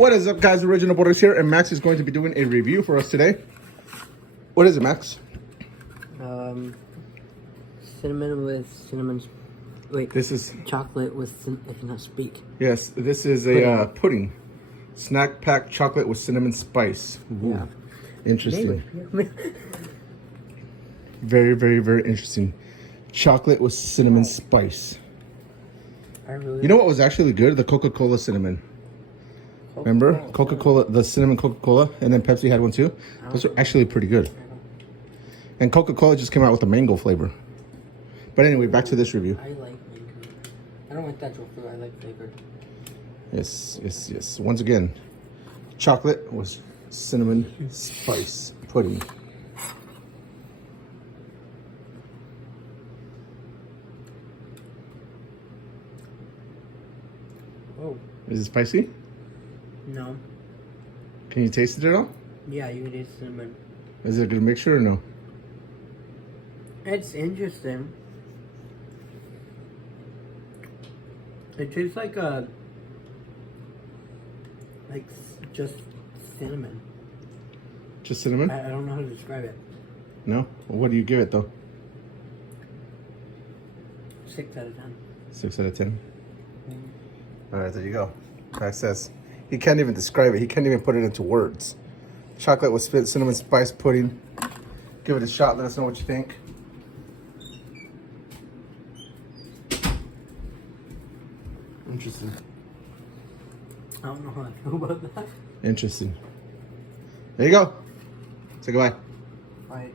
What is up, guys? Original Borders here, and Max is going to be doing a review for us today. What is it, Max? Cinnamon with cinnamon. Wait, This is chocolate with. I cannot speak. yes. This is a pudding, snack pack chocolate with cinnamon spice. Ooh, Yeah. interesting. Very, very, very interesting. Chocolate with cinnamon spice. I really. You know what was actually good? The Coca-Cola cinnamon. Remember Coca-Cola, the cinnamon Coca-Cola, and then Pepsi had one too. Those are actually pretty good. And Coca-Cola just came out with a mango flavor. But anyway, back to this review. I like mango. I don't like natural fruit. I like flavored. Yes, yes, yes. Once again, chocolate with cinnamon spice pudding. Oh Is it spicy? no. Can you taste it at all? Yeah, you can taste cinnamon. Is it a good mixture or no? It's interesting. It tastes like just cinnamon. Just cinnamon? I don't know how to describe it. No? Well, what do you give it though? 6 out of 10. 6 out of 10. All right, there you go. Max says he can't even describe it. He can't even put it into words. Chocolate with cinnamon spice pudding. Give it a shot. Let us know what you think. Interesting. I don't know how I feel about that. Interesting. There you go. Say goodbye. Right.